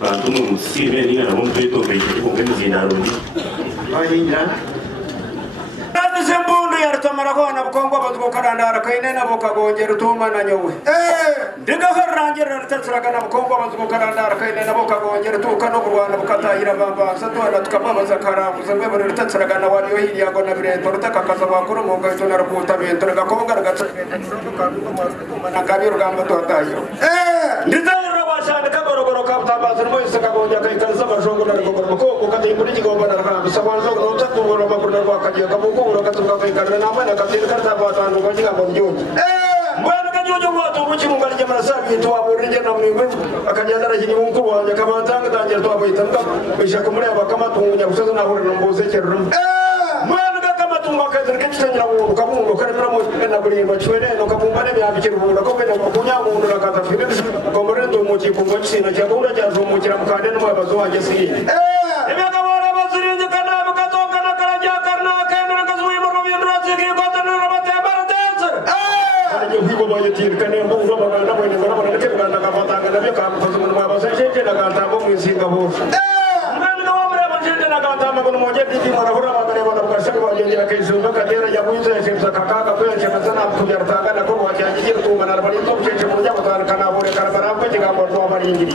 bantu musibe ninga na muntu beto beje ko ngezi narundi bayingira Sembundo yartomara ko na Kongo bazgo karandara kaine na boka gonje rutuma na nyowe diga harangera tatsraga na Kongo bazgo karandara kaine na boka gonje rutuka no Rwanda bukatahira bamba satwana tukababa zakara kuzangwe bari tatsraga na wali yohiri yago na bire torutaka kasaba kuro monga itona rukuta bento gakonga gatsraga na kabiru gamba to tayo ndizara washana kagorogoro kaptamba zirmo isaka gonja kai kansa bajongo na gogoro ko kati muri gomba na kamba sabanzo no takuro bakura bakaje kabuko tunga kai karena nama na kapten karta batan ko jinga bon joji mbana ka jojo wato muci mun garje marasa bi to abore je na mun akaja dara jini mun ko wanja kama tanga tanja to abai tanga be shaka mure ba kama tunga usaza na hore nan bose kerrum mbana ka kama tunga ka zirke tanya wo ka mun ko karena mo na buri ba chwene no ka mun bane ya bikir wo ko be no ko nya mun na ka ta fini ko mure to mo ci ko mo ci na ja ko na ja zo mo ci ram ka den mo ba zo anje si ebe ka wala ba zuri je kana ba ka to kana kala ja karna kana ka zo Higo ba yatir kane mo ro ba na mo ni ro ba na ke ba na ka pata ka na be ka ko mo ba sa je na ka ta mo mi singa bo man no ba ba je na ka ta mo mo je di mo ro ba ka ne ba ka sa ba je na ke so ba ka tera ya bu se se ka ka ka pe je na na ku jar ta ka na ko wa ja ji tu ma na ba ni to je mo ja ba ka na bo re ka ba ba je ga bo ba ni ji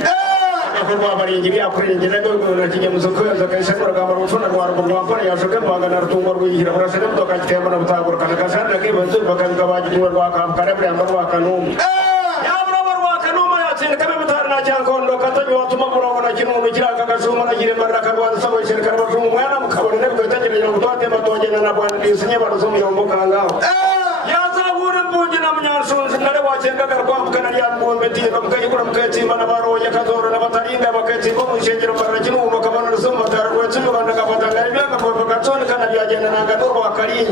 ko ba ba ni ji apre je na ko na ji mo so ko za ka sa ko ga ba ro na ko ba ba ya so ka ba ga na tu mo ro ji ra sa to ka te ma na ta ko ka ka sa na ke ba so ba ka ba ji tu wa ka ka re amar wa kanum ya amar wa kanum ya tin ka be tar na jan ko ndo ka ta yo tu ma ko na ji no ji ra ka ka so ma na ji re mar ka wa sa ba shir ka ba so mo ya na ka ba ne ko ta ji ne ko te ma to je na ba ni sinya ba so mo yo mo ka nga ya za wurin buji na mu nya so na da wa chen ka gar ko am kana ya mo be ti ka ka ko ka ti ma na ba ro ya ka zo na ba ta ni da ba ka ti ko mo she ji ro ba ji no mo ka ba na so ma ta ro ti ko na ka ba ta ga ya ka ba ka to ka na ya je na ga do wa kari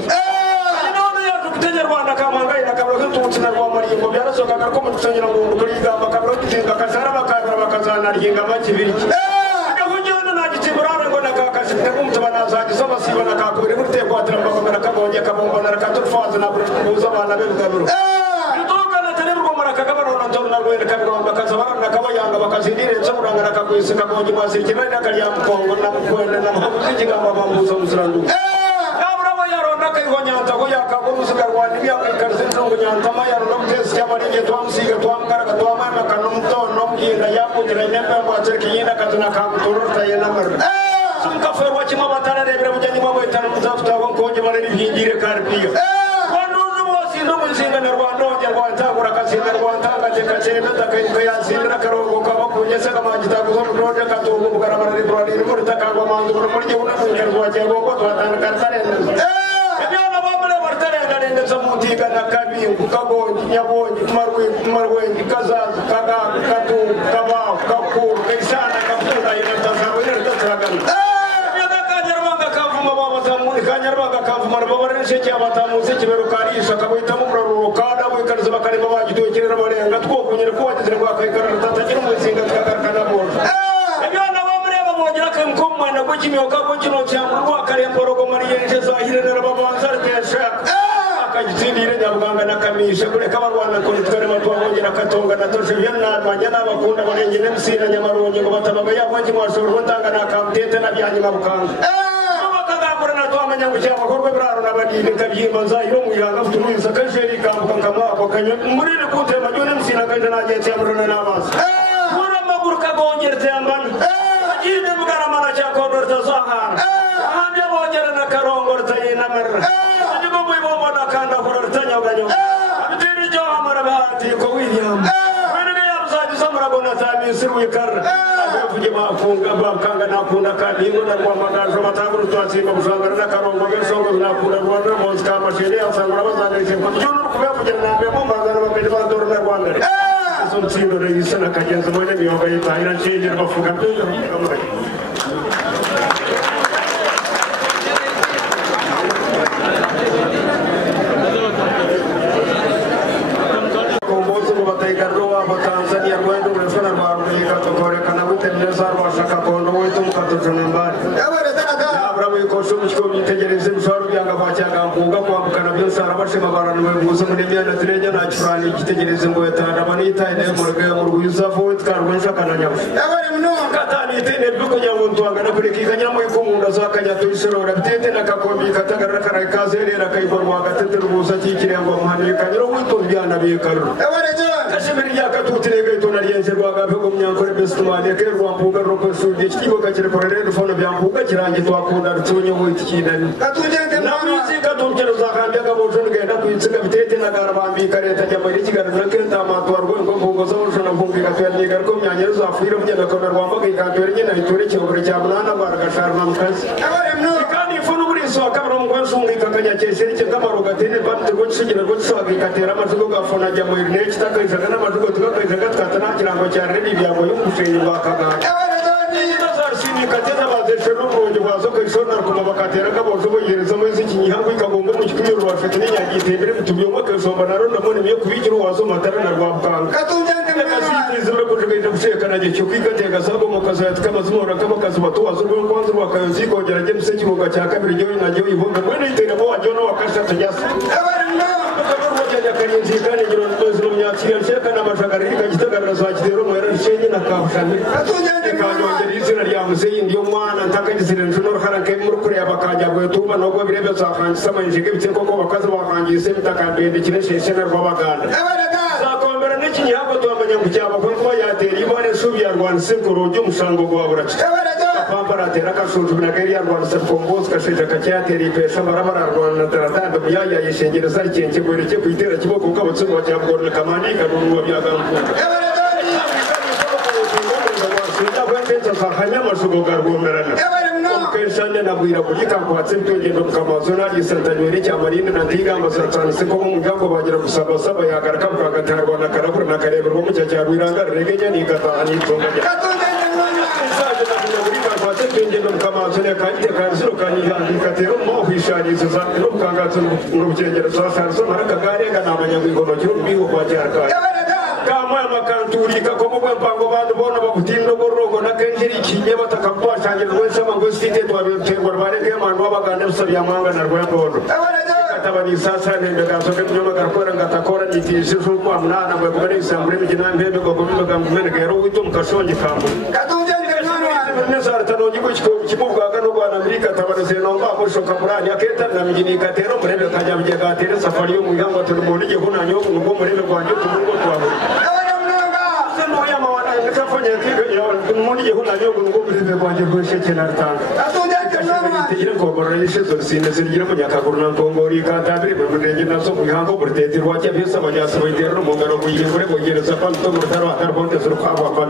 Tenyarwana kama ngai na kabro tu tsina kwa mari ko biara so ka ko mtu tsanya ngo ko liga makabro tinga kasara makabro makazana ringa machivili aka hujona na jitibrana ngo na ka kasita kumtu bana za ji sama siba na ka ko rute ko atra ko na ka bonje ka bomba na ka to faza na bro zama na be kabro to kana tele ko mara ka kabro na to na go na kabro ba ka sabara na ka ya nga ba ka sidire tsura na ka ko isika ko ji ma se ji na ka ya ko na ko na ma ko ji ga ba ba mu so musrandu kai gonya ta goya ka ko musu garwa ni ya kai karsin sun gonya ta ma yar nom tes ya bari je tuam si ga tuam kar ga tuam ma ka nom to nom ki na ya ko jere ne ba ma cer ki na ka tuna ka ko turur ta yana mar sun ka fer wachi ma batara de bre mujani ma boy tan muzaf ta ko je mare ni hinjire kar pi ko no no wasi no mun singa narwa no je wa ta ko ka sin narwa ta ka je ka che na ta kai ka ya sin na karo ko ka ko je sa ka ma jita ko so ro de ka to ko ka mare ni bro ni mo ta ka ko ma ndu ko mo je una ko je wa je ko to ta na kar tare Samuti kana kabi kukago nyabo marwe kaza kaga katu kaba kaku kaisana kapura ina tasawo ina tasagan ya ka nyarwanga kafu mababa samuni ka nyarwanga kafu marba ren se cha bata mu se chero kari sa ka boita mu ro kada boy kan sama kari baba jido chero bare ngat ko kunyere ko ati ko kai kar ta ta chero mu singa ka kar kana bol ya na wamre ba mo jira kan kom mana ko chimi o ka ko chino cha mu ko kare poro ko mari yen se zahire na baba ansar te sha jitindire nyabuganga nakamisha kule kama rwana ko twere matu abonye nakatonga natoshe byanna banyana bakunda barenje nemsina nyamaronye ngo batabaga yabanji mwashoro rutanga nakamtete na byanyima bukanga bakagambura na twamanya ngo cyama korwe biraro nabadini kabyimba nzayiro mu yanga futuruza kajeri kambuka mako kanyo muri kutema jone msina kaje naje cyamurona namazi mura maguru kagongerte ambana ajinde mugaramana cyakondor tazahana hande bongera na karongorta yinamar kanda horortanya ganyo abitiri jo amara bahati ko William wenega yabuzaji samara bona tabi siru ikar abuje ba funga ba kanga na kuna kadingo na kwa magazo mataguru to asimba busanga na karongo gesongo na kuna rwanda monska mashiri asangura bazanga isemko jono kuba buje na be mo bazanga ba bede ba dorna rwanda son tindo re isana kajenza moja miyoga itaira cheje ba funga Tanzania mwendo mfana maru ikatokore kana witende sarwa shaka kondo wetu mkatoto nambari abramu ikoshum chiko mitegereze mshwaru byanga bacyanga mbuga kwa kana byose arabashe mabarano webuze munemya na tireje na churani kitegereze ngo yatanda banita ine murege mu rwiza fo tkarwensha kana nyafu katani tene biko nyamuntu angana kureka nyamo ikumunda zakanya tuisorora bitete nakakombi katagara karakazerera kaiborwa gatete rubuza kikirengo muhanirika nyiro wito byana bikaru kashimiri yakatutirege tonariyenserwa gapego myankore bestumane kerwa mpuga roko suje kiboga kirekorere rufono byampuga kirangi twakunda rutunyo witi kinani katujende namwizi katumkero zakambya gabojo ngenda kwitsinga bitete nagarabambi kareta jamari kigarura kenta matwarwo ngo zawoshona mpungi katwani garko myanyero zafira mugenda komerwa mbaga ikatwere nyina itore cyobore cya munana baragashara mukazi kandi ifuno buri so akabaro mugwansunga ikakanya cyeseri cy'kamaro gatene bamte go kisigira go kisaga ikatera amazugo gafona jya mu irne kitakaje kana amazugo tukakaje gatwatana kirango cya redi byabo y'umusenyi bakaga Sini katena badeshero n'ubundi bazo kwishona kuma bakatera kabozo bogereza mu iziki hangu ikagomba mu kikumiro bafite n'inyagitembere mutumyoma kwesomba naro ndamone miye kubikiro wazo matara na rwabukanga katujyande kasi zimwe kujugenda gushekana gihe cyo kwigatega sabo mu kazati kamazumura kamakazi batuwazo rwo kwanza rwakayozi kongera je museki ruga cya kabiri ryo najyo ibonga mwene iteramo wajyo no wakasha tujyasa karinzi kandi ngiro n'uzuru myakira shekana amashagaririka gitagarira za kidero mwera rishenye na kabushami katujyande kanyongera izina rya museyi ndiyo mwana ntakagizire njuno haranke muri kure abakajya gwetuba no birebe za kangisa manjege bitse koko bakaza bakangise bitakambende kiresheshe na rwabaganda zakombera n'ikinyago twamanya kucyaba ko yatera ibone subi ya Rwanda senkoro ryo musango gwa burachi pampara tera kashuju binageri ya Rwanda sekombos kasheje kacyatera ipesha barabara Rwanda taratanda buyaya yishengere za cyenke bwereke kwitera kiboko kabutsungo cyabgorne kamani kanunwa byagampu Hanya masuk gargomerana. Kesane na buira kujika kwa tsemtoje ndo kamazona di santanwere cyamarini na ndiga masatsan siko mu ngambo bagira gusaba saba ya garaka bagatarwa na karabura na karebero mu cyacha wiranga regeje ni gata ani tonga. Isaje na buira kwa tsemtoje ndo kamazona kaite kansiro kanira ikatero mo hishani zuza ndo kangatsu n'ubukengero sasanso maraka gare ga namanya ngoro cyo biho kwa cyaraka. Kama makanturi kakomwe mpango bantu bona bakutindo gorogo na kenjiri kinye batakapwa changira wese mango site twaberwa bareke mantu abaganda usabya manga na rwebondo katabani sasa nende gasoke nyoma garakora ngatakora nitisho kwa munana bwe kubari sambure bijina mbebe go gobindo gamumene gero wito mukashonje kambu katujenge mwana nesara tanonji ko kimuvuga no Rwanda Amerika tabarese no mba shoka murani aketa na mijini katero murebe kajabye gatera safari yo muyango turi mu nige hunanyo ngo murebe kwanje kumungo twabo Kafanya kiga moni yehuna nyogo ngo murebe kwanje kwesheke na rutanga atujye ko boralishe zosine zirgira mu nyakaguru ngongori katabire burudenge naso muhango burtete rwacya byose abanyasa bayitero mu ngaro kuyingure kugereza panto murtaro akarbonte zuru kwa kwa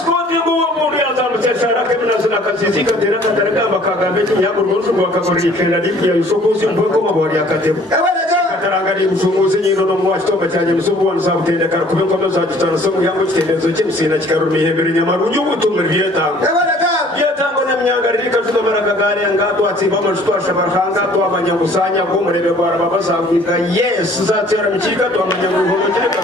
skoti ngo muri azamutse shara kemina zina kasisi katera katara bakagambe kinyago ruzu bakagori kenda dikia yusokusi mboko mabori akatebo katarangari musunguzi nyino no mwashitoba cyanye musubu wanza butende kar kubeko no zakitana so muyango kitendezo cy'imsina kikarumi hebere nyamaru nyubutumwe byetanga yetango na myangari kazuga barakagare ngato atsiba amashitwasha barhanga to abanyagusanya ko murebe bara babasangwika yes zatera mchika to abanyaguhono cyeka